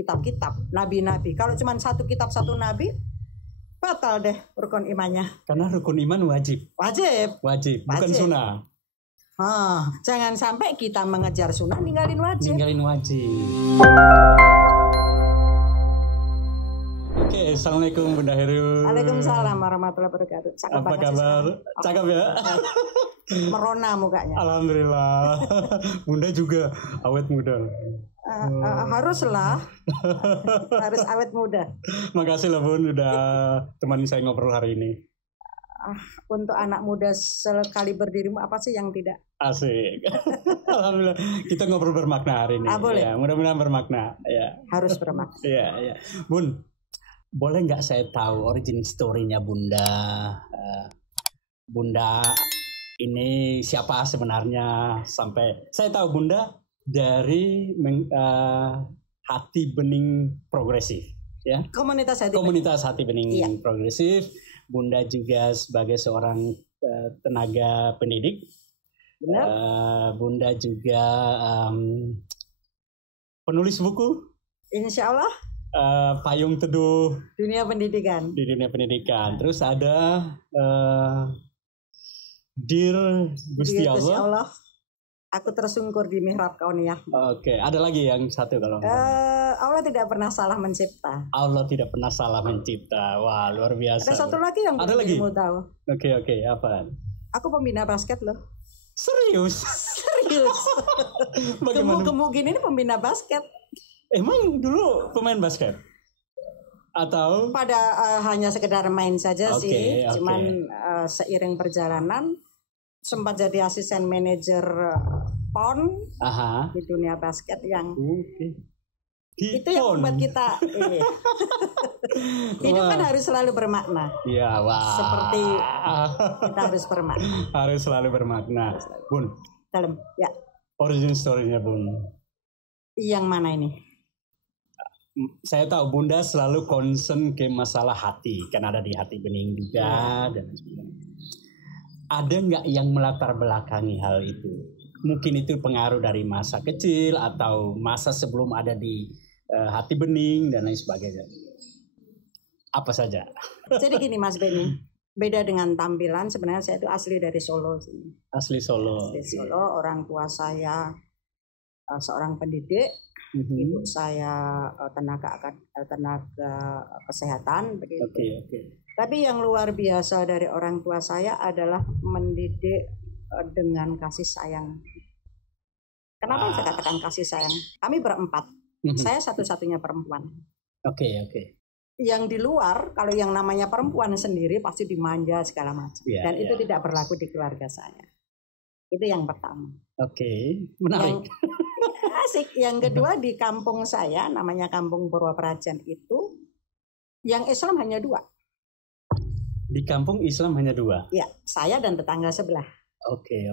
kitab-kitab nabi-nabi. Kalau cuma satu kitab satu nabi, batal deh rukun imannya. Karena rukun iman wajib. Wajib, bukan sunnah. Jangan sampai kita mengejar sunnah ninggalin wajib. Oke, assalamualaikum Bunda Heru. Waalaikumsalam warahmatullahi wabarakatuh. Apa kabar? Cakep ya? Merona mukanya. Alhamdulillah. Bunda juga awet muda. Haruslah. Harus awet muda. Makasih lah Bun udah teman saya ngobrol hari ini. Untuk anak muda sekali berdirimu apa sih yang tidak? Asik. Alhamdulillah kita ngobrol bermakna hari ini. Boleh. Ya, mudah-mudahan bermakna. Ya. Harus bermakna. Iya. Bun, boleh nggak saya tahu origin story-nya Bunda? Bunda ini siapa sebenarnya? Sampai saya tahu Bunda dari Hati Bening Progresif, ya. Komunitas Hati Bening Progresif. Bunda juga sebagai seorang tenaga pendidik. Benar. Bunda juga penulis buku. Insya Allah. Payung Teduh Dunia Pendidikan. Di dunia pendidikan. Terus ada Dear Gusti Allah. Aku tersungkur di mihrab kauniyah. Oke, ada lagi yang satu kalau Allah tidak pernah salah mencipta. Allah tidak pernah salah mencipta. Wah, luar biasa. Ada satu lagi yang mau tahu. Oke, apa? Aku pembina basket loh. Serius? Bagaimana? Gemuk gini ini pembina basket. Emang dulu pemain basket? Atau? Pada hanya sekedar main saja sih. Cuman seiring perjalanan sempat jadi asisten manajer PON di dunia basket yang itu yang membuat kita hidup kan harus selalu bermakna. Iya, wah. Seperti kita harus bermakna. Harus selalu bermakna. Bun. Dalam, ya. Origin story-nya Bun. Yang mana ini? Saya tahu Bunda selalu concern ke masalah hati, kan ada di Hati Bening juga dan sebagainya. Ada nggak yang melatar belakangi hal itu? Mungkin itu pengaruh dari masa kecil atau masa sebelum ada di Hati Bening dan lain sebagainya. Apa saja? Jadi gini Mas Beni, beda dengan tampilan, sebenarnya saya itu asli dari Solo. Asli Solo. Orang tua saya seorang pendidik, ibu saya tenaga kesehatan begitu. Oke. Tapi yang luar biasa dari orang tua saya adalah mendidik dengan kasih sayang. Kenapa saya katakan kasih sayang? Kami berempat. Saya satu-satunya perempuan. Oke. Yang di luar, kalau yang namanya perempuan sendiri pasti dimanja segala macam. Dan itu tidak berlaku di keluarga saya. Itu yang pertama. Oke, menarik. Asik. Yang kedua di kampung saya, namanya Kampung Purwoprajan itu, yang Islam hanya 2. Di kampung Islam hanya 2? Ya, saya dan tetangga sebelah. Oke.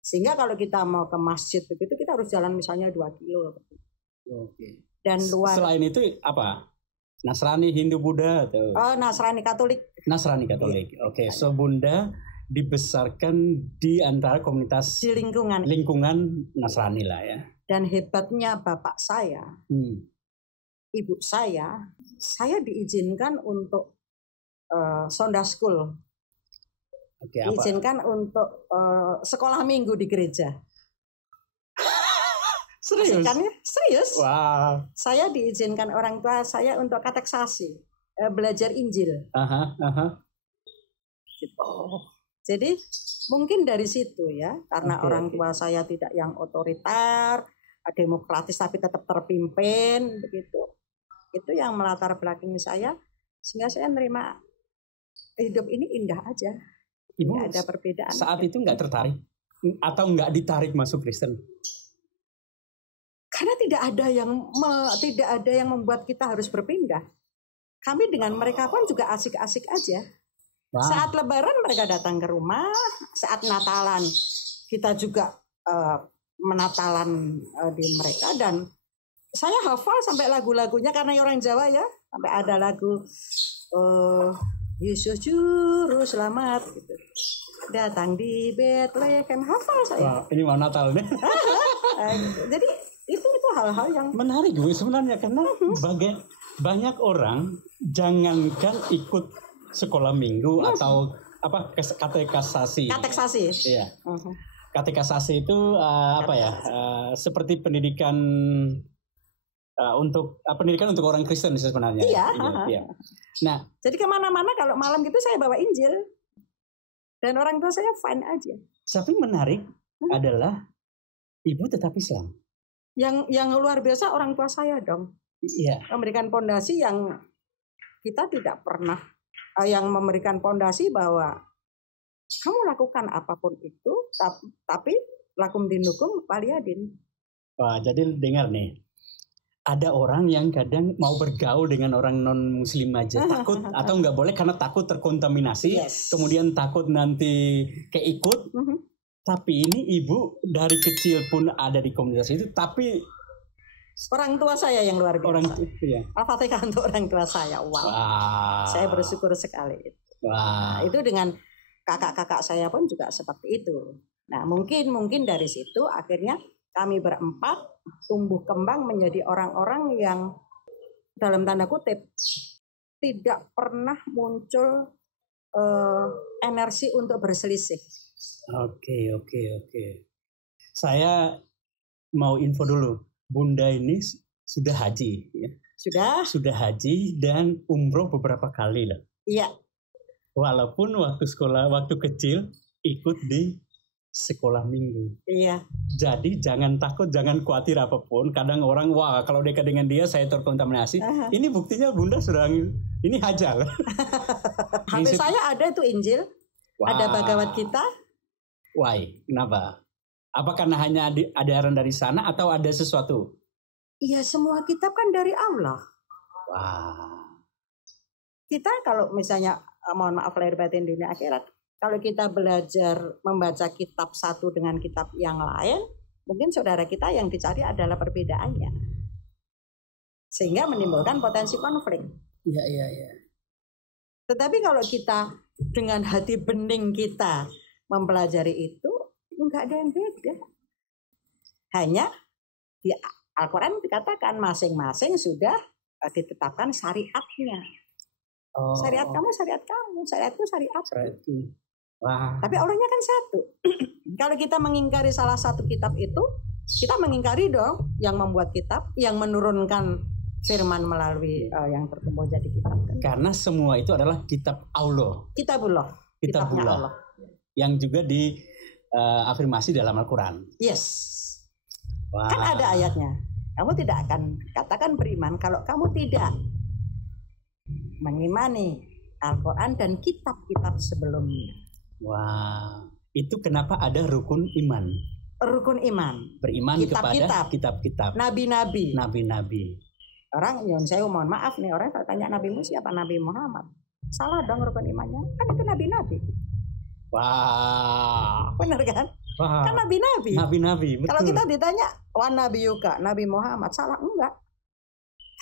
Sehingga kalau kita mau ke masjid begitu, kita harus jalan misalnya 2 kilo. Oke. Dan luar. Selain itu apa? Nasrani, Hindu, Buddha atau? Nasrani Katolik. Nasrani Katolik. Oke. So Bunda dibesarkan di antara komunitas di lingkungan Nasrani lah ya. Dan hebatnya bapak saya, ibu saya diizinkan untuk Sunday school. Diizinkan untuk sekolah minggu di gereja. Serius? Serius. Wow. Saya diizinkan orang tua saya untuk kateksasi, belajar Injil. Jadi mungkin dari situ ya, karena orang tua saya tidak yang otoriter, demokratis tapi tetap terpimpin begitu. Itu yang melatar belakangi saya, sehingga saya menerima hidup ini indah aja. Ibu tidak ada perbedaan. Saat itu nggak tertarik atau nggak ditarik masuk Kristen? Karena tidak ada yang membuat kita harus berpindah. Kami dengan mereka pun juga asik-asik aja. Wow. Saat Lebaran mereka datang ke rumah, saat Natalan kita juga menatalan di mereka, dan saya hafal sampai lagu-lagunya karena orang Jawa ya, sampai ada lagu Yesus Juru Selamat gitu. Datang di Bethlehem, hafal saya. Wah, ini mau Natal nih. Jadi itu hal-hal yang menarik gue sebenarnya karena banyak orang jangankan ikut sekolah minggu atau apa katekisasi. Iya. Katekisasi itu seperti pendidikan untuk orang Kristen sebenarnya. Iya. Nah, jadi kemana-mana kalau malam gitu saya bawa Injil dan orang tua saya fine aja. Tapi menarik adalah ibu tetap Islam. Yang luar biasa orang tua saya dong. Iya. Memberikan pondasi yang kita tidak pernah, yang memberikan pondasi bahwa kamu lakukan apapun itu, tapi lakum dinukum waliyadin. Wah, jadi dengar nih. Ada orang yang kadang mau bergaul dengan orang non muslim aja takut atau nggak boleh karena takut terkontaminasi, kemudian takut nanti keikut. Tapi ini ibu dari kecil pun ada di komunitas itu, tapi orang tua saya yang luar biasa. Al-Fatihah untuk orang tua saya. Wow. Saya bersyukur sekali. Nah, itu dengan kakak-kakak saya pun juga seperti itu. Nah, mungkin dari situ akhirnya kami berempat tumbuh kembang menjadi orang-orang yang dalam tanda kutip tidak pernah muncul energi untuk berselisih. Oke. Saya mau info dulu. Bunda ini sudah haji ya? Sudah haji dan umroh beberapa kali lah. Iya. Walaupun waktu kecil ikut di sekolah minggu. Iya. Jadi jangan takut, jangan khawatir apapun. Kadang orang kalau dekat dengan dia saya terkontaminasi. Ini buktinya Bunda sudah ini hajal. HP saya ada tuh Injil, ada Bhagavad Gita. Why? Kenapa? Apa karena hanya ajaran dari sana atau ada sesuatu? Iya, semua kitab kan dari Allah. Wah. Kita kalau misalnya mohon maaf lahir batin dunia akhirat, kalau kita belajar membaca kitab satu dengan kitab yang lain, mungkin saudara kita yang dicari adalah perbedaannya. Sehingga menimbulkan potensi konflik. Iya. Tetapi kalau kita dengan hati bening kita mempelajari itu, enggak ada yang beda. Hanya di Al-Quran dikatakan masing-masing sudah ditetapkan syariatnya. Syariat kamu, syariatku, syariatku. Wah. Tapi Allahnya kan satu. Kalau kita mengingkari salah satu kitab itu, kita mengingkari dong yang membuat kitab, yang menurunkan firman melalui yang bertumbuh jadi kitab. Karena semua itu adalah kitab Allah. Kitabullah. Allah. Yang juga diafirmasi dalam Al-Quran. Yes. Wow. Kan ada ayatnya. Kamu tidak akan katakan beriman kalau kamu tidak mengimani Al-Quran dan kitab-kitab sebelumnya. Wah, itu kenapa ada rukun iman? Rukun iman. Beriman kepada kitab-kitab. Nabi-nabi. Orang yang saya mohon maaf nih, orang kalau tanya Nabi Musa apa Nabi Muhammad, salah dong rukun imannya. Kan itu nabi-nabi. Wah. Benar kan? Wah. Kan nabi-nabi. Nabi-nabi. Betul. Kalau kita ditanya, "Wan Nabi Yuka, Nabi Muhammad," salah enggak?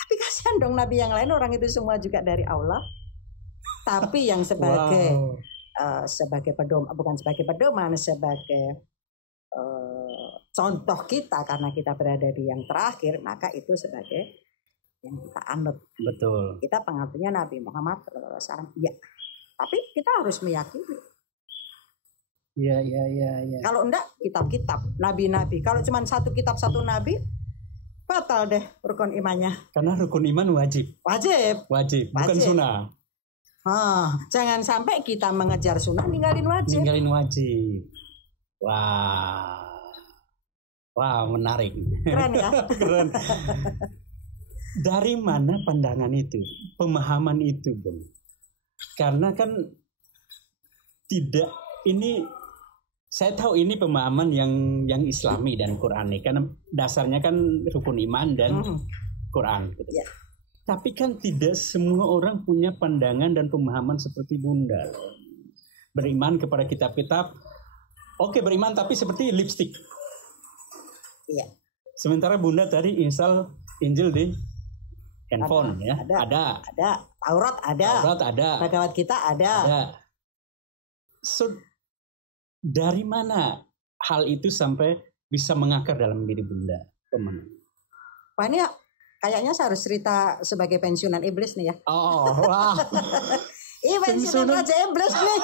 Tapi kasihan dong nabi yang lain, orang itu semua juga dari Allah. Tapi yang sebagai sebagai pedoman, bukan sebagai pedoman, sebagai contoh kita karena kita berada di yang terakhir, maka itu sebagai yang kita anut. Betul. Kita pengertiannya Nabi Muhammad SAW. Ya. Tapi kita harus meyakini. Iya. Kalau enggak, kitab-kitab, nabi-nabi. Kalau cuma satu kitab satu nabi, batal deh rukun imannya. Karena rukun iman wajib. Bukan sunnah. Jangan sampai kita mengejar sunnah ninggalin wajib. Wah, menarik. Keren ya. Keren. Dari mana pandangan itu, pemahaman itu, Bung? Karena kan ini saya tahu ini pemahaman yang Islami dan Qurani, karena dasarnya kan rukun iman dan Quran. Gitu. Ya. Tapi kan tidak semua orang punya pandangan dan pemahaman seperti Bunda. Beriman kepada kitab-kitab, oke beriman tapi seperti lipstick. Iya. Sementara Bunda tadi install Injil di handphone ada. Taurat ada. Bhagavad Gita ada. So, dari mana hal itu sampai bisa mengakar dalam diri Bunda? Wah ini kayaknya saya harus cerita sebagai pensiunan iblis nih ya. Oh, wah. Iya pensiunan Raja Iblis nih.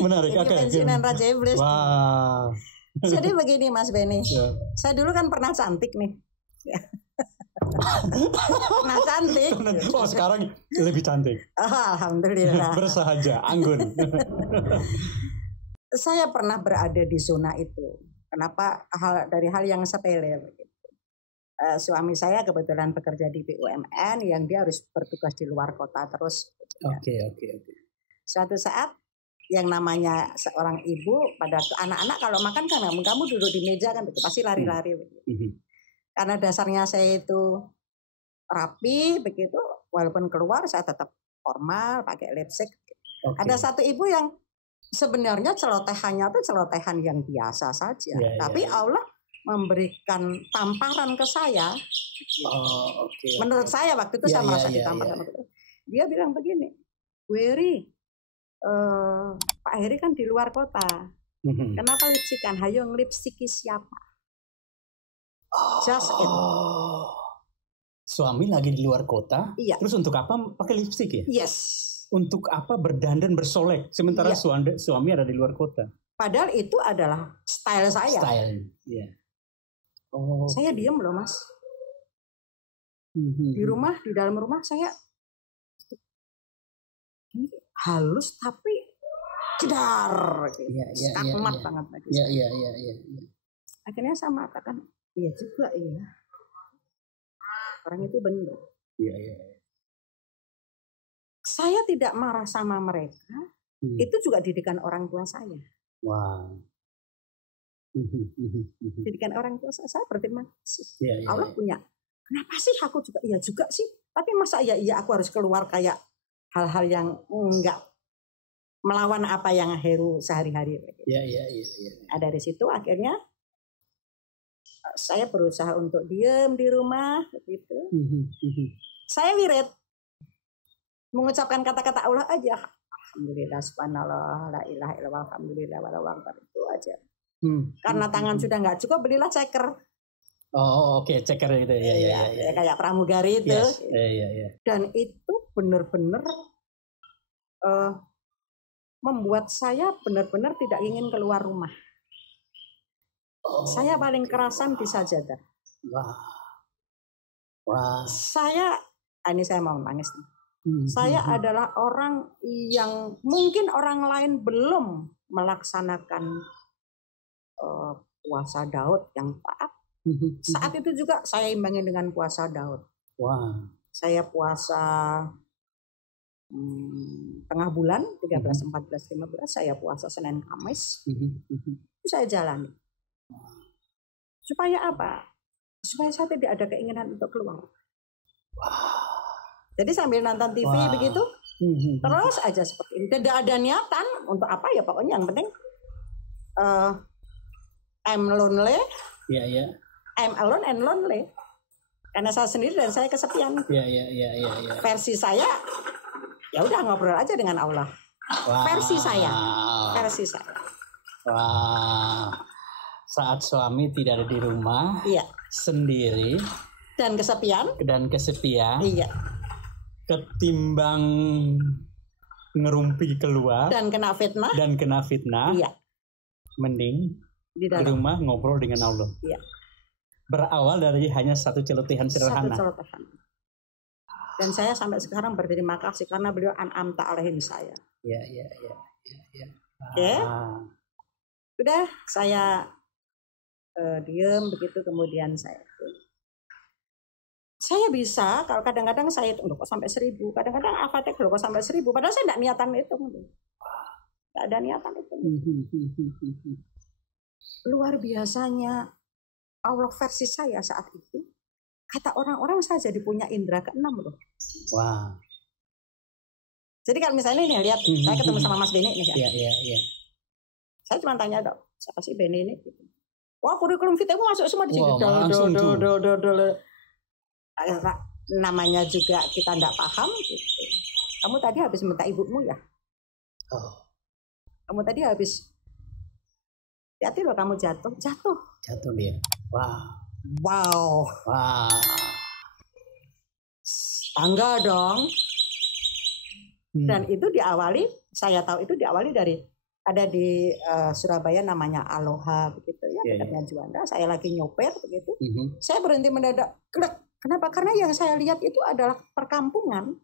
Menarik. Ini pensiunan Raja Iblis. Wah. Jadi begini Mas Benny. Ya. Saya dulu kan pernah cantik nih. Pernah cantik. Oh sekarang lebih cantik. Alhamdulillah. Bersahaja, anggun. Saya pernah berada di zona itu. Kenapa? Dari hal yang sepele. Suami saya kebetulan bekerja di BUMN yang dia harus bertugas di luar kota terus. Oke. Suatu saat yang namanya seorang ibu pada anak-anak kalau makan kan kamu duduk di meja kan begitu pasti lari-lari. Karena dasarnya saya itu rapi begitu, walaupun keluar saya tetap formal pakai lipstick. Ada satu ibu yang sebenarnya celotehannya itu celotehan yang biasa saja, tapi Allah memberikan tamparan ke saya. Menurut saya waktu itu saya merasa ditampar. Dia bilang begini, Weri, Pak Heri kan di luar kota. Kenapa lipstikan? Hayo ngelipstiki siapa? Just it. Suami lagi di luar kota. Iya. Terus untuk apa pakai lipstik ya? Yes. Untuk apa berdandan bersolek sementara suami ada di luar kota? Padahal itu adalah style saya. Iya. Saya diam loh Mas. Di rumah, di dalam rumah saya ini halus tapi jedar, skakmat banget. Iya. Akhirnya saya mengatakan, iya juga ya. Orang itu benar. Iya. Saya tidak marah sama mereka. Itu juga didikan orang tua saya. Wow. Didikan orang tua saya berterima kasih. Allah Iya. punya. Kenapa sih aku juga? Iya juga sih. Tapi masa iya aku harus keluar kayak hal-hal yang enggak melawan apa yang Heru sehari-hari. Iya. Dari situ akhirnya saya berusaha untuk diam di rumah gitu. Saya wirid mengucapkan kata-kata Allah aja. Alhamdulillah subhanallah la ilaha illallah alhamdulillah wallahu akbar itu aja. Karena tangan sudah nggak cukup belilah ceker. Oke, ceker gitu ya. Kayak pramugari itu. Yes. Iya. Dan itu benar-benar membuat saya benar-benar tidak ingin keluar rumah. Saya paling kerasan di sajadah. Wah. Ini saya mau nangis nih. Saya adalah orang yang mungkin orang lain belum melaksanakan puasa Daud yang taat. Saat itu juga saya imbangi dengan puasa Daud. Saya puasa tengah bulan 13, 14, 15 saya puasa Senin Kamis. Itu saya jalani. Supaya apa? Supaya saya tidak ada keinginan untuk keluar. Jadi sambil nonton TV begitu, terus aja seperti ini. Tidak ada niatan untuk apa ya, pokoknya yang penting I'm lonely. Iya. I'm alone and lonely. Karena saya sendiri dan saya kesepian. Iya. Versi saya, ya udah ngobrol aja dengan Allah. Versi saya. Wah. Saat suami tidak ada di rumah, sendiri dan kesepian. Iya. Ketimbang ngerumpi keluar dan kena fitnah. Iya. Mending di rumah ngobrol dengan Allah. Iya. Berawal dari hanya satu celotehan sederhana. Dan saya sampai sekarang berterima kasih karena beliau an'amta alaihim saya. Iya. Oke. Udah saya diem begitu, kemudian saya bisa, kalau kadang-kadang saya itu kok sampai 1000, kadang-kadang Al-Fatihah kok sampai 1000, padahal saya tidak niatan itu. Tidak ada niatan itu. Luar biasanya Allah versi saya saat itu. Kata orang-orang saya jadi punya indera keenam loh. Wah. Jadi kalau misalnya nih lihat, saya ketemu sama Mas Beni nih ya. Iya. Saya cuma tanya dok, siapa sih Beni ini? Wah kurikulum vitae masuk semua di sini. Namanya juga kita tidak paham gitu. Kamu tadi habis minta ibumu ya? Kamu tadi habis hati-hati loh kamu jatuh dia. Wow. Bangga dong. Dan itu diawali, saya tahu itu diawali dari ada di Surabaya namanya Aloha begitu ya, dekatnya Juanda. Saya lagi nyopir begitu. Saya berhenti mendadak. Kenapa? Karena yang saya lihat itu adalah perkampungan.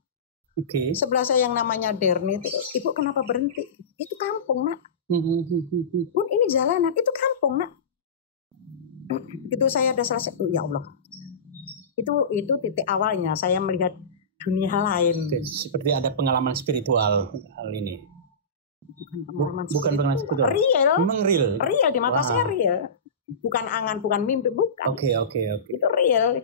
Sebelah saya yang namanya Derni itu, Ibu kenapa berhenti? Itu kampung, Nak. Bun, ini jalanan, itu kampung, Nak. Begitu saya ada selesai, ya Allah. Itu titik awalnya saya melihat dunia lain. Seperti ada pengalaman spiritual hal ini. Bukan pengalaman spiritual. Real. Memang real. Real di mata saya real. Bukan angan, bukan mimpi, bukan. Oke. Itu real.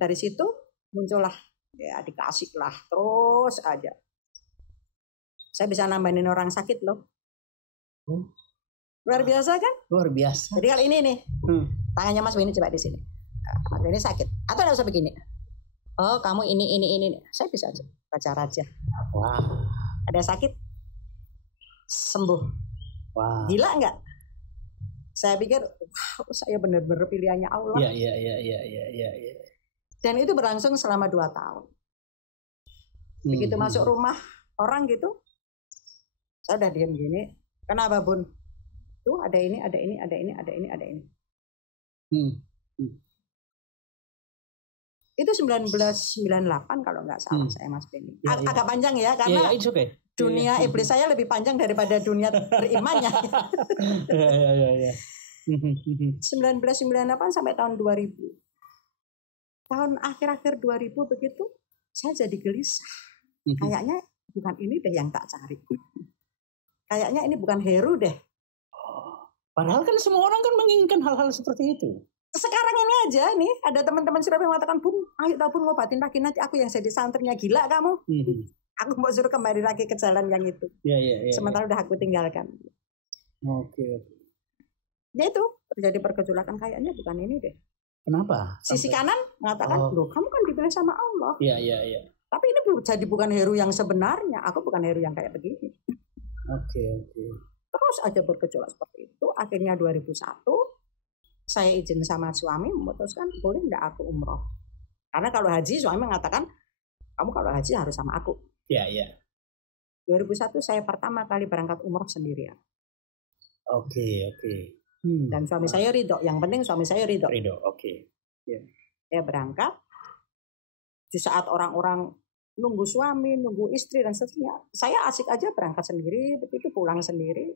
Dari situ muncullah ya, dikasih lah terus aja. Saya bisa nambahin orang sakit loh. Luar biasa kan? Luar biasa. Jadi kali ini nih, tangannya Mas Beni coba di sini. Mas Beni sakit. Atau enggak usah begini. Oh, kamu ini. Saya bisa aja baca raja. Wah. Ada sakit, sembuh. Wah. Gila enggak? Saya pikir, wow, saya benar-benar pilihannya Allah. Iya. Dan itu berlangsung selama 2 tahun. Begitu masuk rumah orang gitu, saya udah diam gini. Kenapa, Bun? Tuh ada ini. Itu 1998 kalau nggak salah saya Mas Beni. Agak panjang ya karena dunia iblis saya lebih panjang daripada dunia berimannya. 1998 sampai tahun 2000. Tahun akhir-akhir 2000 begitu saya jadi gelisah. Kayaknya bukan ini deh yang tak cari. Kayaknya ini bukan Heru deh. Padahal kan semua orang kan menginginkan hal-hal seperti itu. Sekarang ini aja nih ada teman-teman Surabaya mengatakan, Bun, ayo Bun ngobatin lagi nanti aku yang jadi santrinya. Gila kamu. Aku mau suruh kembali lagi ke jalan yang itu. Sementara udah aku tinggalkan. Oke. Ya itu terjadi pergejolakan kayaknya bukan ini deh. Kenapa? Sisi kanan mengatakan, loh kamu kan dipilih sama Allah. Iya. Tapi ini jadi bukan Heru yang sebenarnya. Aku bukan Heru yang kayak begini. Oke. Terus aja bergejolak seperti itu. Akhirnya 2001 saya izin sama suami memutuskan boleh enggak aku umroh. Karena kalau haji suami mengatakan kamu kalau haji harus sama aku. Iya. 2001 saya pertama kali berangkat umroh sendirian. Oke. Dan suami saya ridho. Yang penting suami saya ridho. Oke. Saya berangkat. Di saat orang-orang nunggu suami, nunggu istri dan seterusnya, saya asik aja berangkat sendiri, begitu pulang sendiri.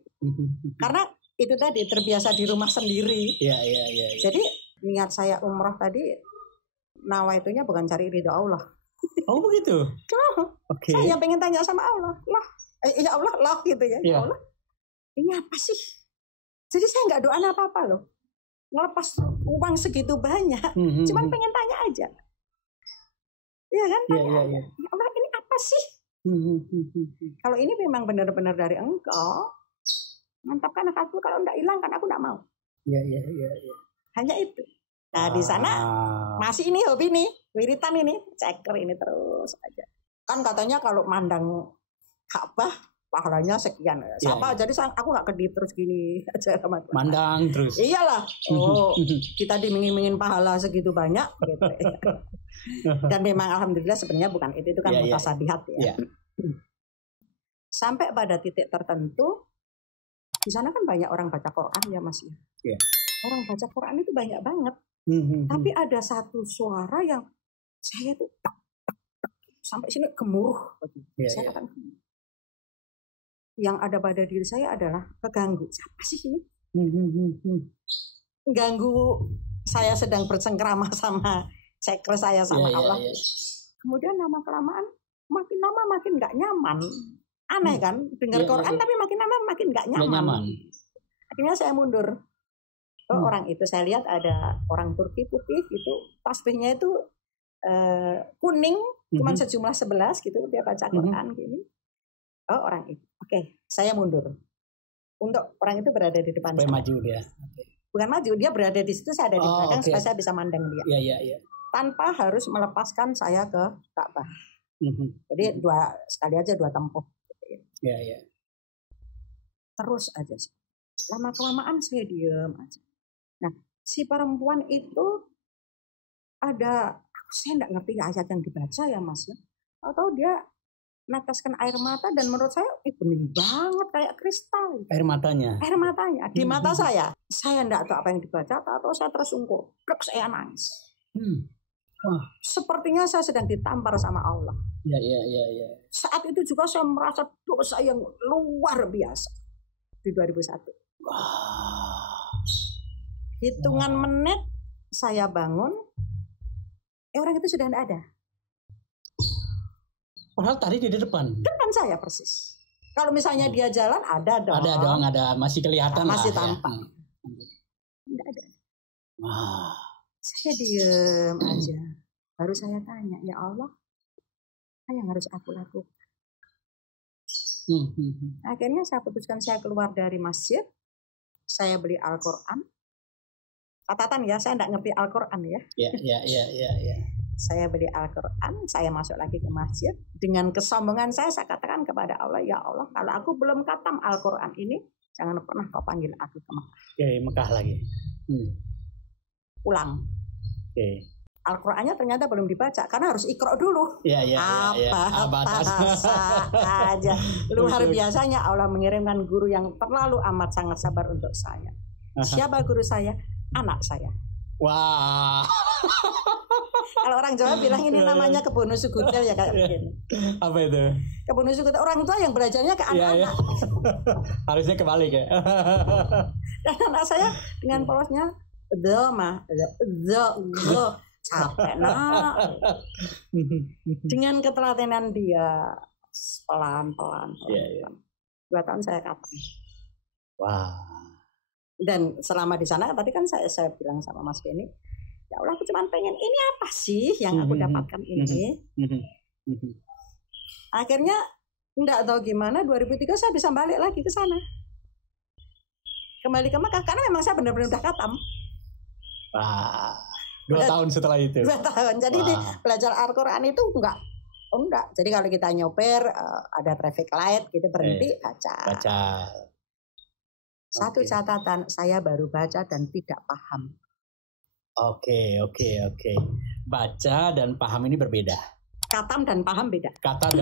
Karena itu tadi terbiasa di rumah sendiri. Iya. Jadi niat saya umroh tadi nawaitunya bukan cari ridho Allah. Oh begitu. Oke. Saya pengen tanya sama Allah, ya Allah gitu ya. Ya Allah, ini apa sih? Jadi saya nggak doa apa-apa loh. Ngelepas uang segitu banyak, cuman pengen tanya aja. Iya kan? Tanya aja. Ya Allah, ini apa sih? Kalau ini memang benar-benar dari Engkau, mantapkan aku. Kalau enggak hilang kan aku enggak mau. Iya. Hanya itu. Nah di sana masih ini hobi nih, wiritan ini, ceker ini terus aja. Kan katanya kalau mandang Ka'bah pahalanya sekian. Siapa? Jadi aku nggak kedip terus gini aja sama mandang terus. Iyalah. Oh, kita dimingin-mingin pahala segitu banyak gitu. Dan memang alhamdulillah sebenarnya bukan itu kan mutasabihat ya. Sampai pada titik tertentu di sana kan banyak orang baca Quran ya Mas ya. Orang baca Quran itu banyak banget. Tapi ada satu suara yang saya tuh sampai sini gemuruh. Saya katakan yang ada pada diri saya adalah keganggu. Siapa sih ini? Ganggu saya sedang bersengkrama sama ceker saya sama Allah. Kemudian lama kelamaan makin lama makin nggak nyaman. Aneh kan? Dengar Quran tapi makin lama makin nggak nyaman. Akhirnya saya mundur. Orang itu saya lihat ada orang Turki putih itu tasbihnya itu kuning cuma sejumlah 11 gitu dia baca Quran gini. Oh orang itu. Oke, saya mundur. Untuk orang itu berada di depan saya. Maju dia. Bukan maju, dia berada di situ, saya ada di belakang supaya saya bisa mandang dia. Iya. Tanpa harus melepaskan saya ke Ka'bah. Jadi sekali aja dua tempuh. Iya. Terus aja. Lama kelamaan saya diam aja. Nah, si perempuan itu ada, saya nggak ngerti ayat yang dibaca ya Mas ya. Atau dia neteskan air mata dan menurut saya bening banget kayak kristal. Air matanya. Air matanya di mata saya. Saya enggak tahu apa yang dibaca atau saya tersungkur. Terus saya nangis. Sepertinya saya sedang ditampar sama Allah. Ya. Saat itu juga saya merasa dosa yang luar biasa di 2001. Hitungan menit saya bangun, orang itu sudah tidak ada. Padahal tadi di depan saya persis. Kalau misalnya dia jalan ada dong. Ada dong, masih kelihatan masih lah. Tampak. Tidak ada. Saya diem aja. Baru saya tanya, ya Allah, apa yang harus aku lakukan? Akhirnya saya putuskan saya keluar dari masjid. Saya beli Al-Quran. Catatan ya, saya tidak ngerti Al-Quran ya. Ya. Saya beli Al-Quran, saya masuk lagi ke masjid. Dengan kesombongan saya katakan kepada Allah, ya Allah, kalau aku belum khatam Al-Quran ini, jangan pernah kau panggil aku ke Mekah. Mekah lagi. Pulang. Al-Qurannya ternyata belum dibaca, karena harus iqra dulu. Apa aja. Luar biasanya Allah mengirimkan guru yang terlalu amat sangat sabar untuk saya. Siapa guru saya? Anak saya. Wah. Kalau orang Jawa bilang ini namanya kebono sugudel ya kayak begini. Apa itu? Kebono sugudel, orang tua yang belajarnya ke anak-anak. Harusnya kebalik ya. Dan anak saya dengan polosnya capek nak. Dengan ketelatenan dia pelan-pelan. 2 tahun saya kapan. Dan selama di sana tadi kan saya bilang sama Mas Benny, ya Allah aku cuma pengen ini apa sih yang aku dapatkan ini. Akhirnya enggak tahu gimana 2003 saya bisa balik lagi ke sana. Kembali ke Mekah karena memang saya benar-benar udah khatam. 2 tahun setelah itu. 2 tahun. Jadi di belajar Al-Quran itu enggak. Jadi kalau kita nyopir ada traffic light gitu berhenti baca. Satu catatan, saya baru baca dan tidak paham. Oke. Baca dan paham ini berbeda. Katam dan paham beda. Katam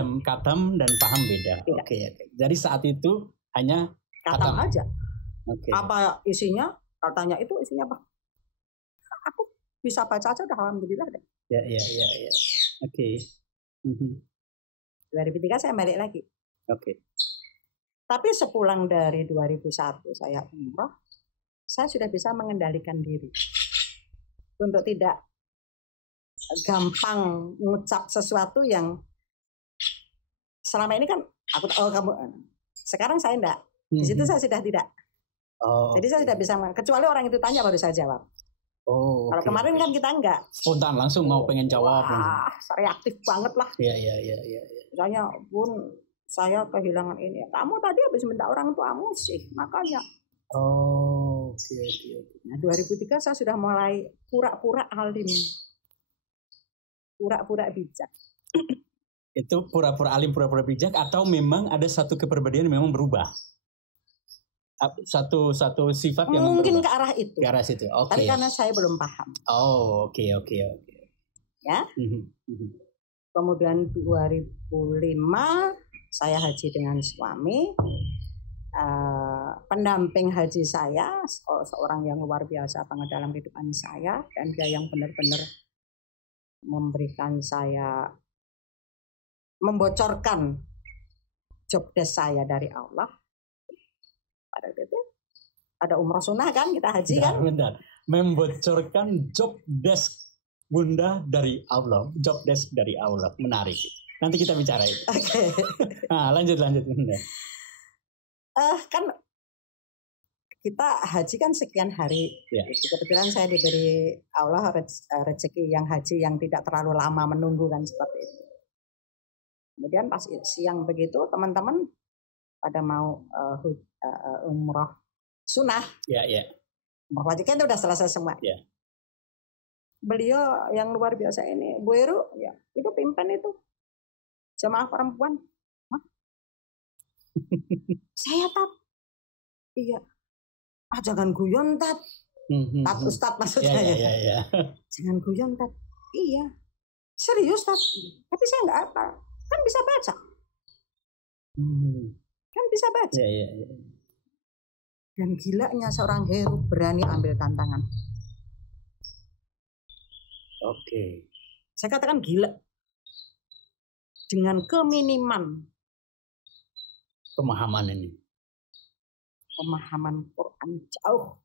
dan paham beda. Oke. Jadi saat itu hanya katam aja. Okay. Apa isinya? Katanya itu isinya apa? Aku bisa baca aja udah alhamdulillah deh. Ya. Oke. 2003 saya balik lagi. Oke. Tapi sepulang dari 2001 saya umroh, saya sudah bisa mengendalikan diri untuk tidak gampang mengucap sesuatu yang selama ini kan aku kamu. Sekarang saya enggak. Di situ saya sudah tidak. Jadi saya sudah bisa, kecuali orang itu tanya baru saya jawab. Kalau kemarin kan kita enggak. Spontan langsung mau pengen jawab. Reaktif banget lah. Iya. Misalnya Bun, saya kehilangan ini. Kamu tadi habis minta orang tuamu sih, makanya. Oke. Nah 2003 saya sudah mulai pura-pura alim, pura-pura bijak. Itu pura-pura alim, pura-pura bijak, atau memang ada satu kepribadian yang memang berubah? Satu sifat yang mungkin berubah. Ke arah itu. Ke arah situ. Oke. Tapi karena saya belum paham. Oke. Ya. Kemudian 2005 saya haji dengan suami. Pendamping haji saya seorang yang luar biasa banget dalam kehidupan saya, dan dia yang benar-benar memberikan saya, membocorkan job desk saya dari Allah. Pada itu ada umroh sunnah kan, kita haji kan. Benar. Membocorkan job desk Bunda dari Allah, job desk dari Allah. Menarik. Nanti kita bicara itu. Oke. Nah, lanjut Bunda. Kan kita haji kan sekian hari. Ya. Kebetulan saya diberi Allah rezeki yang haji yang tidak terlalu lama menunggu kan, seperti itu. Kemudian pas siang begitu teman-teman pada mau umroh sunnah. Ya. Umroh wajib kan itu udah selesai semua. Ya. Beliau yang luar biasa ini, Bu Heru, ya, itu pimpin itu jemaah perempuan. Saya Tat. Iya. Jangan guyon Tat. Tat Ustadz maksudnya ya. Jangan guyon Tat. Iya. Serius Tat. Tapi saya nggak apa. Kan bisa baca. Kan bisa baca. Dan gilanya seorang Heru berani ambil tantangan. Oke. Saya katakan gila. Dengan keminiman pemahaman ini. Pemahaman Quran jauh.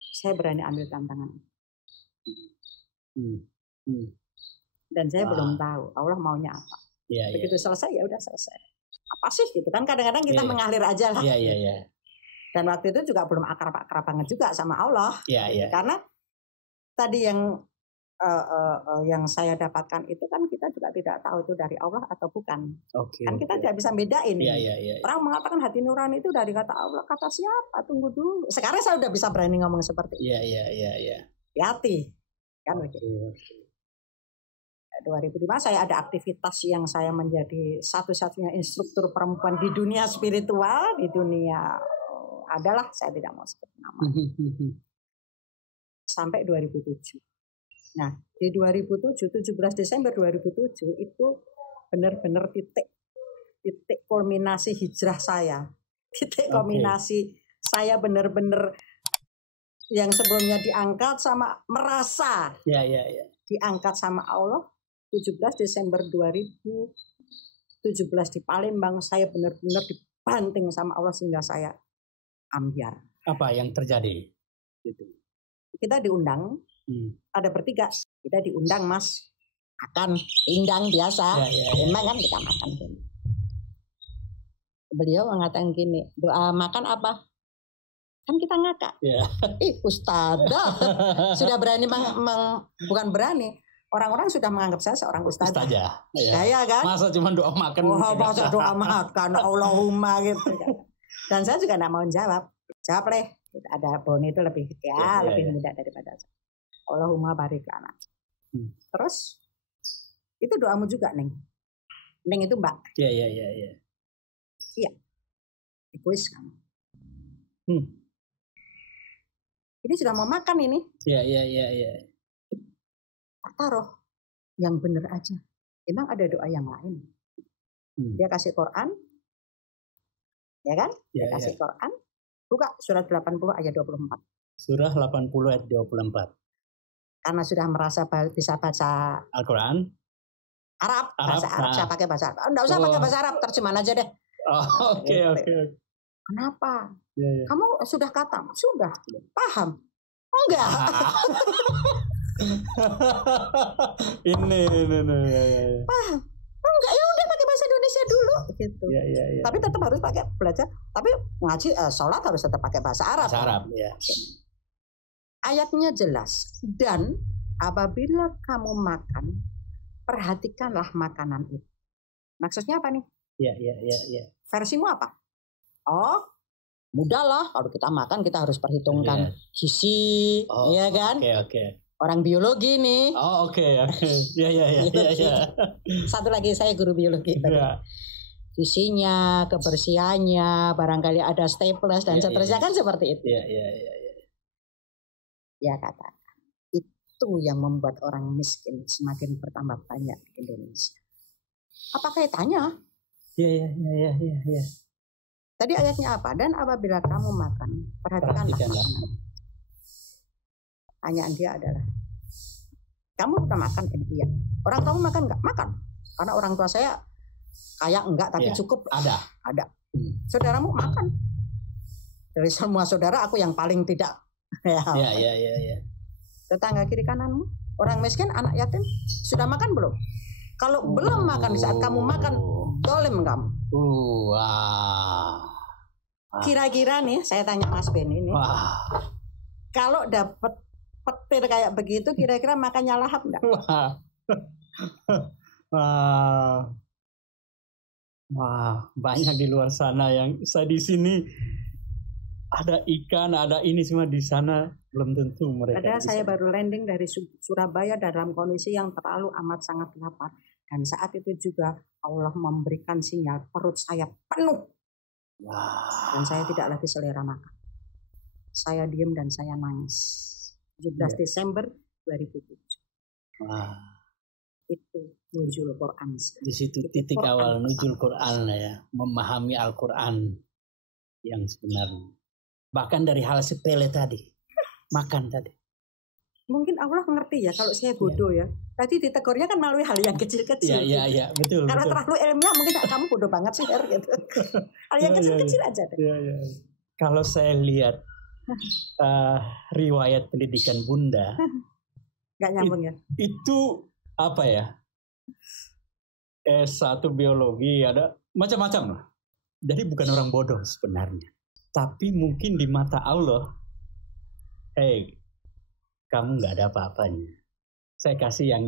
Saya berani ambil tantangan. Dan saya belum tahu Allah maunya apa. Begitu selesai ya udah selesai. Apa sih gitu kan kadang-kadang kita mengalir aja lah. Dan waktu itu juga belum akrab-akrab banget juga sama Allah. Karena tadi yang saya dapatkan itu kan kita juga tidak tahu itu dari Allah atau bukan. Kan kita tidak bisa bedain. Orang mengatakan hati nurani itu dari kata Allah, kata siapa? Tunggu dulu. Sekarang saya udah bisa berani ngomong seperti itu. Hati-hati. Kan begitu. 2005 saya ada aktivitas yang saya menjadi satu-satunya instruktur perempuan di dunia spiritual, di dunia adalah saya tidak mau sebut nama. Sampai 2007. Nah, di 2007, 17 Desember 2007 itu benar-benar titik kulminasi hijrah saya. Titik kulminasi saya benar-benar yang sebelumnya diangkat sama merasa diangkat sama Allah. 17 Desember 2017 di Palembang saya benar-benar dibanting sama Allah sehingga saya ambyar. Apa yang terjadi? Kita diundang. Ada bertiga, kita diundang Mas makan pindang biasa, memang kan kita makan gini. Beliau mengatakan gini, doa makan apa? Kan kita ngakak. Ustadzah sudah berani bukan berani. Orang-orang sudah menganggap saya seorang ustadzah. Saya kan. Masa cuma doa makan? Masa doa makan, Allahumma gitu. Dan saya juga tidak mau jawab. Jawab leh. Ada Boni itu lebih lebih muda daripada saya. Allahumma barik lana. Terus itu doamu juga Neng. Neng itu Mbak. Iya. Egois kamu. Ini sudah mau makan ini. Iya. Taruh yang benar aja. Emang ada doa yang lain. Dia kasih Quran. Ya kan? Dia kasih Quran. Buka surat 80 ayat 24. Surah 80 ayat 24. Karena sudah merasa bisa baca Al-Quran Arab. Bahasa Arab saya pakai bahasa Arab. Enggak usah pakai bahasa Arab, terjemahan aja deh. Oke. Kenapa? Kamu sudah kata? Sudah. Paham? Enggak. Ini. Paham? Enggak, ya udah pakai bahasa Indonesia dulu gitu. Tapi tetap harus pakai belajar. Tapi ngaji sholat harus tetap pakai bahasa Arab. Bahasa Arab, Ayatnya jelas. Dan apabila kamu makan, perhatikanlah makanan itu. Maksudnya apa nih? Iya. Versimu apa? Oh, mudah lah. Kalau kita makan kita harus perhitungkan gizi, ya kan? Oke. Orang biologi nih. Oke. Iya. Satu lagi saya guru biologi. Gizinya, kebersihannya, barangkali ada staples dan seterusnya kan seperti itu. Iya. Ya katakan. Itu yang membuat orang miskin semakin bertambah banyak di Indonesia. Apa kaitannya? Iya. Tadi ayatnya apa? Dan apabila kamu makan, perhatikanlah makanan. Pertanyaan dia adalah, kamu udah makan ini? Iya. Orang kamu makan enggak? Makan. Karena orang tua saya kayak enggak tapi cukup. Ada. Saudaramu makan. Dari semua saudara aku yang paling tidak. Iya. Tetangga kiri kananmu, orang miskin, anak yatim, sudah makan belum? Kalau belum makan di saat kamu makan, dolim kamu. Kira-kira nih, saya tanya Mas Ben ini, kalau dapat petir kayak begitu, kira-kira makannya lahap enggak? Wah, banyak di luar sana yang saya di sini ada ikan, ada ini semua di sana belum tentu mereka. Padahal saya baru landing dari Surabaya dalam kondisi yang terlalu amat sangat lapar dan saat itu juga Allah memberikan sinyal perut saya penuh dan saya tidak lagi selera makan. Saya diam dan saya nangis. 17 Desember 2007. Wah. Itu nuzul Quran. Di situ titik awal nuzul Quran ya, memahami Al-Quran yang sebenarnya. Bahkan dari hal sepele tadi, makan tadi. Mungkin Allah ngerti ya kalau saya bodoh ya. Tadi ditegurnya kan melalui hal yang kecil-kecil. Iya, betul. Karena betul. terlalu ilmiah mungkin kamu bodoh banget sih gitu. Hal yang kecil-kecil aja deh. Iya. Kalau saya lihat riwayat pendidikan Bunda, nggak nyambung ya. Itu apa ya? S1 biologi ada macam-macam lah. Jadi bukan orang bodoh sebenarnya. Tapi mungkin di mata Allah, kamu nggak ada apa-apanya. Saya kasih yang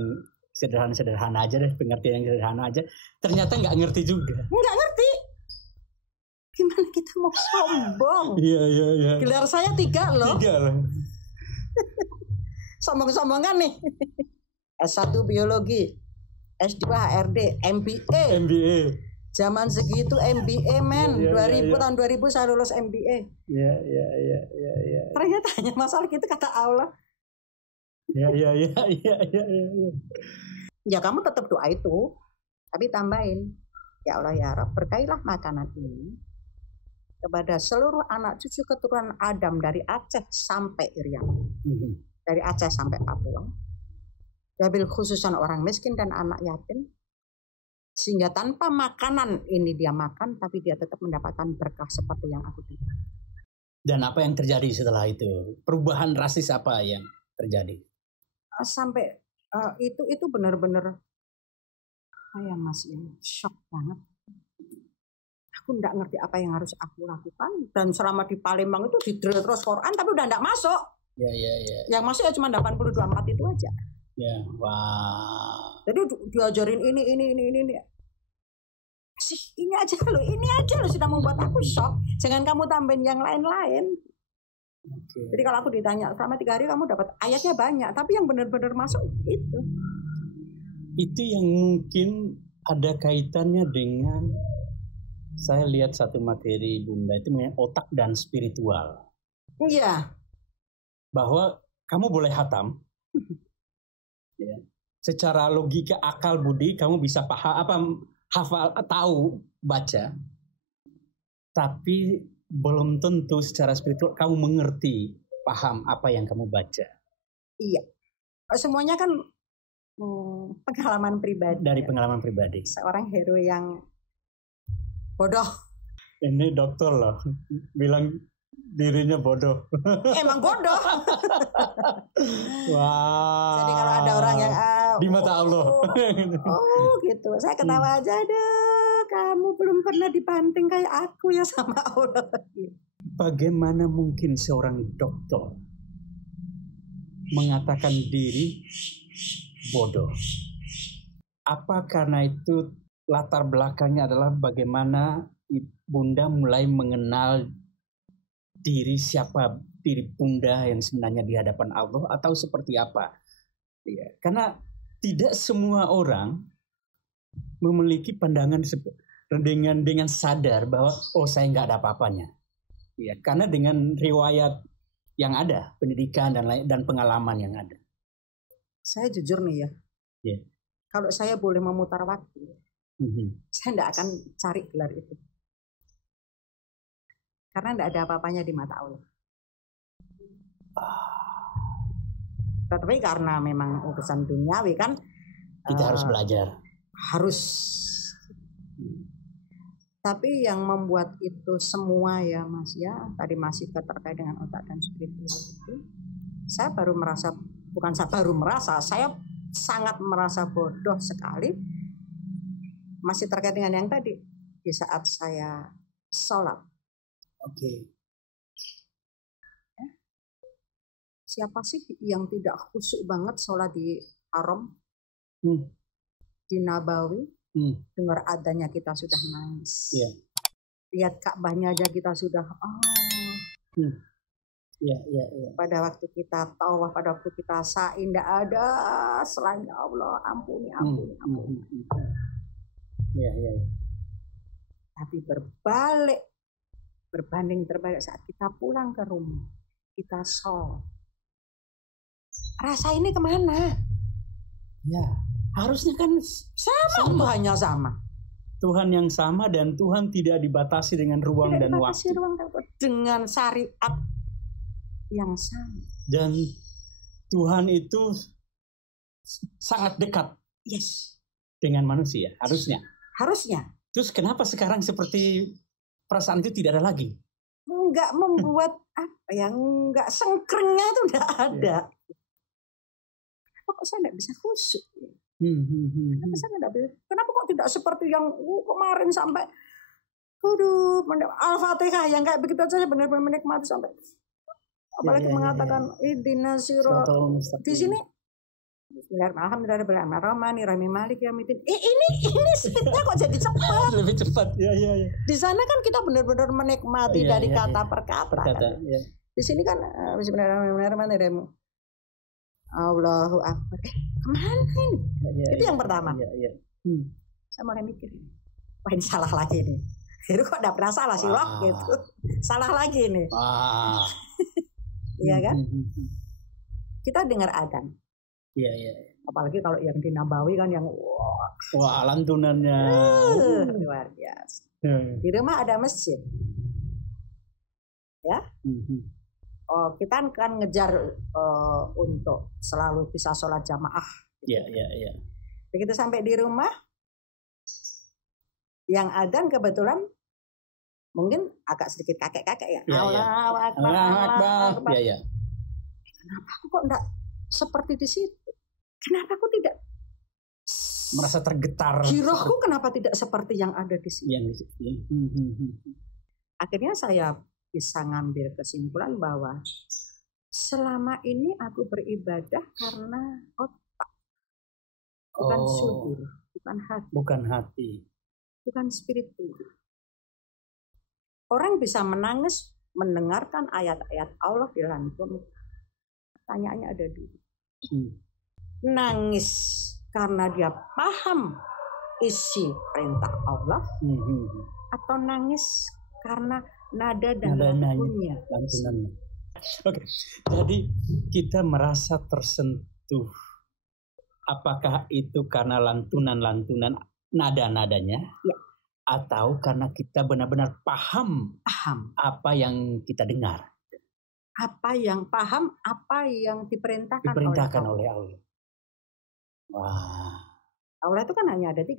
sederhana-sederhana aja deh, pengertian yang sederhana aja. Ternyata nggak ngerti juga. Nggak ngerti. Gimana kita mau sombong? Iya. Gelar saya 3 loh. 3 loh. Sombong-sombongan nih. S1 biologi, S2 HRD, MBA. Zaman segitu MBA men, 2000 tahun 2000 saya lulus MBA. Iya. Ternyata hanya masalah gitu kata Allah. Iya. Ya kamu tetap doa itu, tapi tambahin, ya Allah ya Rabb, berkailah makanan ini kepada seluruh anak cucu keturunan Adam dari Aceh sampai Irian, dari Aceh sampai Papua. Wabil khususan orang miskin dan anak yatim, sehingga tanpa makanan ini dia makan, tapi dia tetap mendapatkan berkah seperti yang aku dapat. Dan apa yang terjadi setelah itu? Perubahan rasis apa yang terjadi? Sampai itu benar-benar saya masih shock banget. Aku nggak ngerti apa yang harus aku lakukan. Dan selama di Palembang itu didrill terus Quran, tapi udah nggak masuk. Ya. Yang masuk ya cuma 82 itu aja. Ya, wah. Jadi diajarin ini. Ini aja lo sudah membuat aku shock. Jangan kamu tambahin yang lain-lain. Okay. Jadi kalau aku ditanya selama 3 hari kamu dapat ayatnya banyak, tapi yang benar-benar masuk itu. Itu yang mungkin ada kaitannya dengan saya lihat satu materi Bunda itu mengenai otak dan spiritual. Iya. Bahwa kamu boleh hatam. Ya. Secara logika akal budi kamu bisa paham hafal tahu baca. Tapi belum tentu secara spiritual kamu mengerti, paham apa yang kamu baca. Iya. Semuanya kan pengalaman pribadi. Dari pengalaman pribadi. Seorang hero yang bodoh. Ini dokter loh, bilang dirinya bodoh. Emang bodoh. Wah. Jadi kalau ada orang yang di mata Allah. Gitu. Saya ketawa aja deh. Kamu belum pernah dibanting kayak aku ya sama Allah. Bagaimana mungkin seorang dokter mengatakan diri bodoh? Apa karena itu latar belakangnya adalah bagaimana Bunda mulai mengenal diri Bunda yang sebenarnya di hadapan Allah atau seperti apa? Ya, karena tidak semua orang memiliki pandangan dengan sadar bahwa saya nggak ada apa-apanya. Ya, karena dengan riwayat yang ada, pendidikan dan pengalaman yang ada. Saya jujur nih ya. Yeah. Kalau saya boleh memutar waktu, saya nggak akan cari gelar itu. Karena nggak ada apa-apanya di mata Allah. Tetapi karena memang urusan duniawi kan, kita harus belajar. Harus. Tapi yang membuat itu semua ya Mas ya, tadi masih terkait dengan otak dan spiritual itu, saya sangat merasa bodoh sekali. Masih terkait dengan yang tadi, di saat saya sholat. Oke. Siapa sih yang tidak khusyuk banget sholat di Haram, di Nabawi, dengar adanya kita sudah nangis, lihat Ka'bahnya aja kita sudah pada waktu kita tawaf, pada waktu kita sa'i, tidak ada selain Allah, ampuni. Tapi berbanding terbalik saat kita pulang ke rumah, kita sol. Rasa ini kemana? Ya, harusnya kan Sama. Tuhannya sama. Tuhan yang sama dan Tuhan tidak dibatasi dengan ruang dan waktu. Dengan syariat yang sama. Dan Tuhan itu sangat dekat. Yes. Dengan manusia, harusnya. Terus kenapa sekarang seperti perasaan itu tidak ada lagi? Enggak membuat enggak sengkringnya itu enggak ada. Kenapa kok saya enggak bisa khusyuk? Kenapa saya enggak bisa? Kenapa kok tidak seperti yang kemarin sampai Al-Fatihah yang kayak begitu aja benar-benar menikmati sampai apalagi mengatakan ihdinas siratal di sini Bismillahirrahmanirrahim Malik Yaumiddin. Ini speednya kok jadi cepat. Lebih cepat. Ya. Di sana kan kita benar-benar menikmati dari kata per kata. Kan? Ya. Di sini kan Bismillahirrahmanirrahim. Allahu Akbar. Kemana ini? Itu yang pertama. Ya. Saya mulai mikir. Wah ini salah lagi nih. Itu kok enggak pernah salah sih gitu. Salah lagi nih. Iya kan? Kita dengar adzan. Iya. Apalagi kalau yang di Nabawi kan yang wah lantunannya luar biasa. Di rumah ada masjid. Ya. Kita kan ngejar untuk selalu bisa sholat jamaah. Iya. Begitu sampai di rumah yang adzan kebetulan mungkin agak sedikit kakek-kakek ya. Allahu Akbar. Iya. Kenapa aku kok enggak seperti di situ? Kenapa aku tidak merasa tergetar? Girohku kenapa tidak seperti yang ada di sini? Akhirnya saya bisa ngambil kesimpulan bahwa selama ini aku beribadah karena otak, bukan sudur, bukan hati, bukan spiritual. Orang bisa menangis mendengarkan ayat-ayat Allah di lantun. Pertanyaannya ada dua. Nangis karena dia paham isi perintah Allah, atau nangis karena nada dan lantunannya. Oke, jadi kita merasa tersentuh. Apakah itu karena lantunan nada-nadanya? Ya. Atau karena kita benar-benar paham apa yang kita dengar? Apa yang diperintahkan oleh Allah. Wah. Allah itu kan hanya ada 3.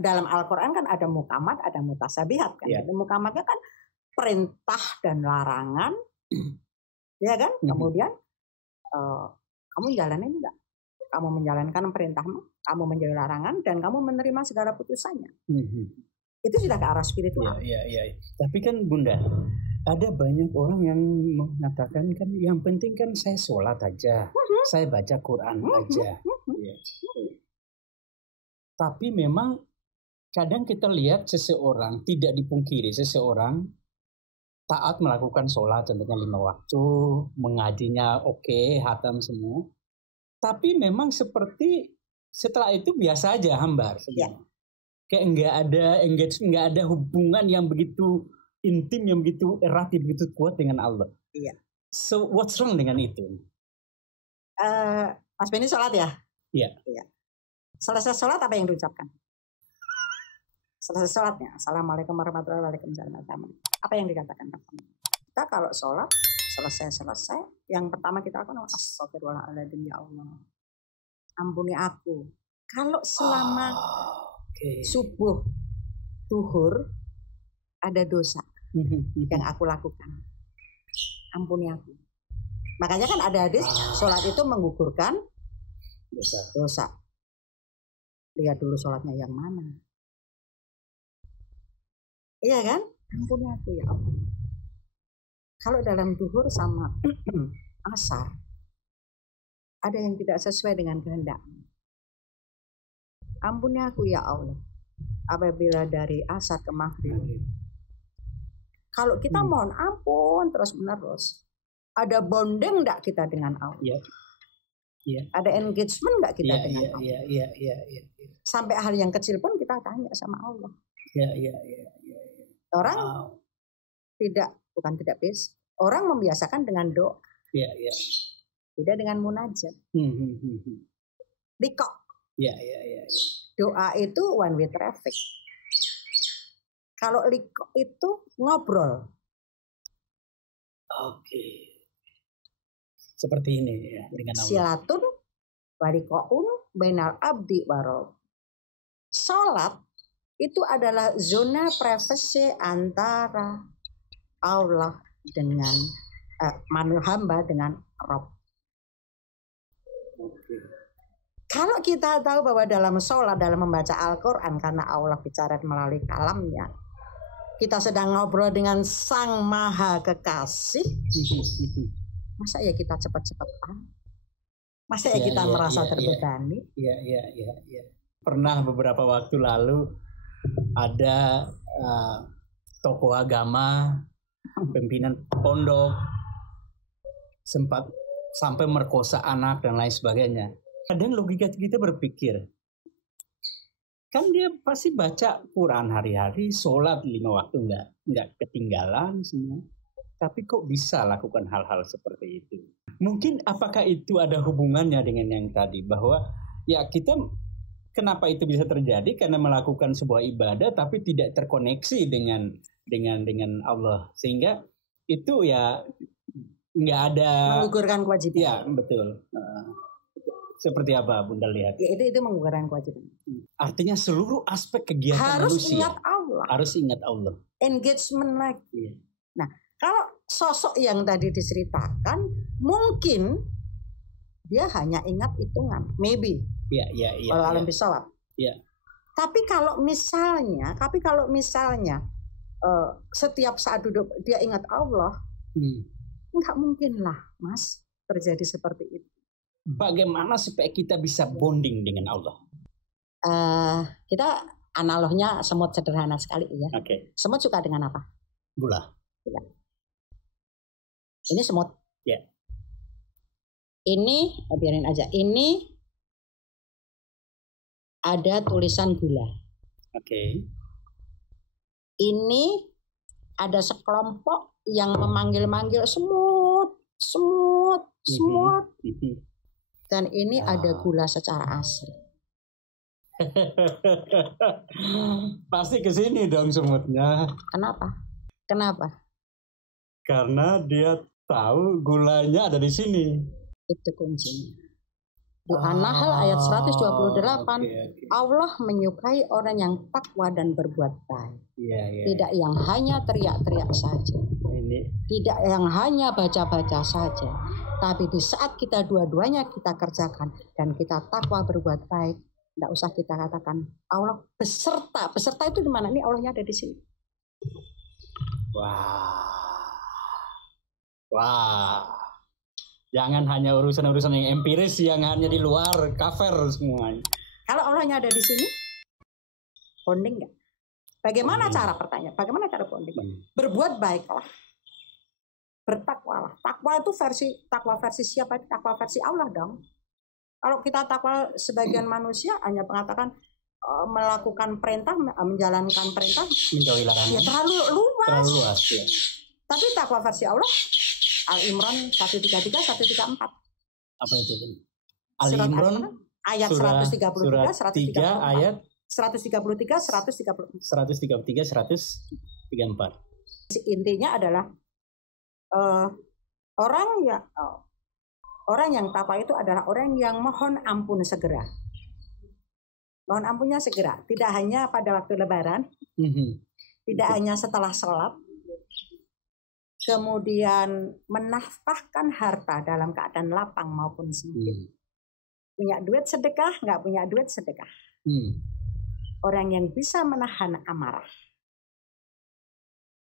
Dalam Al-Quran kan ada mukamat, ada mutasabihat kan. Yeah. Mukamatnya kan perintah dan larangan, ya kan. Kemudian kamu jalanin enggak? Kamu menjalankan perintahmu, kamu menjauhi larangan, dan kamu menerima segala putusannya. Itu sudah ke arah spiritual. Iya. Tapi kan Bunda, ada banyak orang yang mengatakan kan yang penting kan saya sholat aja, saya baca Quran aja. Tapi memang kadang kita lihat seseorang, tidak dipungkiri seseorang taat melakukan sholat contohnya 5 waktu, mengajinya oke, hatam semua. Tapi memang seperti setelah itu biasa aja hambar. Ya. Kayak nggak ada hubungan yang begitu intim, yang begitu erat, begitu kuat dengan Allah. Iya. So what's wrong dengan itu? Mas Benny sholat ya? Iya. Selesai sholat apa yang diucapkan? Selesai sholatnya, Assalamualaikum warahmatullahi wabarakatuh. Apa yang dikatakan? Kita kalau sholat selesai, yang pertama kita lakukan astagfirullahaladzim, ya Allah, ampuni aku. Kalau selama subuh, duhur ada dosa yang aku lakukan, ampuni aku. Makanya kan ada hadis sholat itu menggugurkan dosa. Lihat dulu sholatnya yang mana. Iya kan? Ampuni aku ya Allah. Kalau dalam duhur sama asar ada yang tidak sesuai dengan kehendak, ampuni aku ya Allah. Apabila dari asar ke maghrib, kalau kita mohon ampun terus menerus, ada bonding enggak kita dengan Allah? Iya. Ada engagement enggak kita dengan Allah? Iya. Sampai hal yang kecil pun kita tanya sama Allah. Iya. Orang bukan tidak bisa, Orang membiasakan dengan doa. Iya, iya. Tidak dengan munajat. Likok. Iya, iya, iya. Doa itu one way traffic. Kalau likok itu ngobrol. Oke. Seperti ini ya dengan Allah. Silatun walikoun bainal abdi warob. Salat itu adalah zona privasi antara Allah dengan hamba dengan Rob. Kalau kita tahu bahwa dalam sholat, dalam membaca Al-Quran, karena Allah bicara melalui kalamnya, kita sedang ngobrol dengan Sang Maha Kekasih, masa ya kita cepat-cepatan? Masa ya kita merasa terbebani? Iya. Pernah beberapa waktu lalu ada tokoh agama, pimpinan pondok, sempat sampai merkosa anak dan lain sebagainya. Kadang logika kita berpikir, kan dia pasti baca Quran hari-hari, sholat 5 waktu nggak ketinggalan semua. Tapi kok bisa lakukan hal-hal seperti itu? Mungkin apakah itu ada hubungannya dengan yang tadi, bahwa ya kita kenapa itu bisa terjadi karena melakukan sebuah ibadah tapi tidak terkoneksi dengan Allah, sehingga itu ya nggak ada menggugurkan kewajiban. Ya betul. Seperti apa Bunda lihat? Ya, itu menggugurkan kewajiban. Artinya seluruh aspek kegiatan harus manusia ingat Allah. Harus ingat Allah. Engagement lagi. Iya. Nah, kalau sosok yang tadi diceritakan, mungkin dia hanya ingat hitungan, maybe. Iya. Kalau alam bisawab. Iya. Tapi kalau misalnya setiap saat duduk dia ingat Allah, nggak mungkin lah, Mas, terjadi seperti itu. Bagaimana supaya kita bisa bonding dengan Allah? Kita analognya semut sederhana sekali ya. Okay. Semut suka dengan apa? Gula. Ini semut. Ya. Yeah. Ini biarin aja. Ini ada tulisan gula. Oke. Okay. Ini ada sekelompok yang memanggil-manggil semut. Dan ini ada gula secara asli. Pasti ke sini dong semutnya. Kenapa? Karena dia tahu gulanya ada di sini. Itu kuncinya. Di An-Nahl ayat 128, okay. Allah menyukai orang yang takwa dan berbuat baik. Tidak yang hanya teriak-teriak saja. Tidak yang hanya baca-baca saja. Tapi di saat kita dua-duanya kita kerjakan dan kita takwa berbuat baik, tidak usah kita katakan Allah beserta. Beserta itu di mana? Ini Allahnya ada di sini. Wah. Jangan hanya urusan-urusan yang empiris yang hanya di luar, kafir semuanya. Kalau Allahnya ada di sini, bonding nggak? Bagaimana cara pertanyaan? Bagaimana cara bonding? Berbuat baiklah, bertakwalah. Takwa itu takwa versi siapa? Takwa versi Allah dong. Kalau kita takwa sebagian manusia hanya mengatakan melakukan perintah, menjalankan perintah, menjauhi larangan. Ya terlalu luas. Terlalu luas ya. Tapi takwa versi Allah, Al-Imran 133, 134. Apa itu? Al-Imran ayat 133, 134. Ayat 133, 134. Intinya adalah orang yang takwa itu adalah orang yang mohon ampun segera. Mohon ampunnya segera, tidak hanya pada waktu Lebaran, tidak hanya setelah sholat, kemudian menafkahkan harta dalam keadaan lapang maupun sempit. Punya duit sedekah, nggak punya duit sedekah. Orang yang bisa menahan amarah,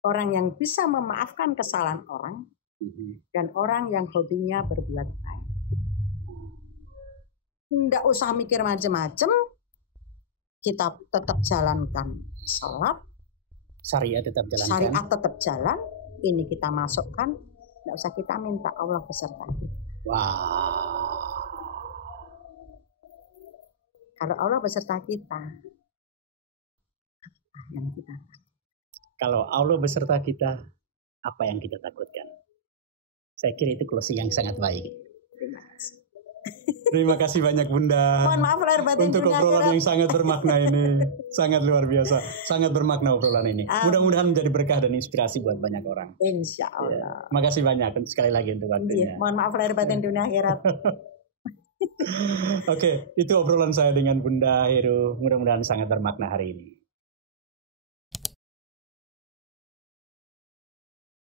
orang yang bisa memaafkan kesalahan orang, dan orang yang hobinya berbuat baik. Nggak usah mikir macam-macam, kita tetap jalankan sholat, syariat tetap jalankan. Syariat tetap jalan. Ini kita masukkan, tidak usah kita minta, Allah beserta kita. Wow. Kalau Allah beserta kita, apa yang kita takutkan? Kalau Allah beserta kita, apa yang kita takutkan? Saya kira itu closing yang sangat baik. Terima kasih. Terima kasih banyak Bunda. Mohon maaf lahir batin untuk dunia obrolan akhirat. yang sangat bermakna ini. Sangat luar biasa. Sangat bermakna obrolan ini. Mudah-mudahan menjadi berkah dan inspirasi buat banyak orang. Insya Allah. Makasih banyak sekali lagi untuk waktunya. Mohon maaf lahir batin dunia akhirat. Oke, itu obrolan saya dengan Bunda Heru. Mudah-mudahan sangat bermakna hari ini.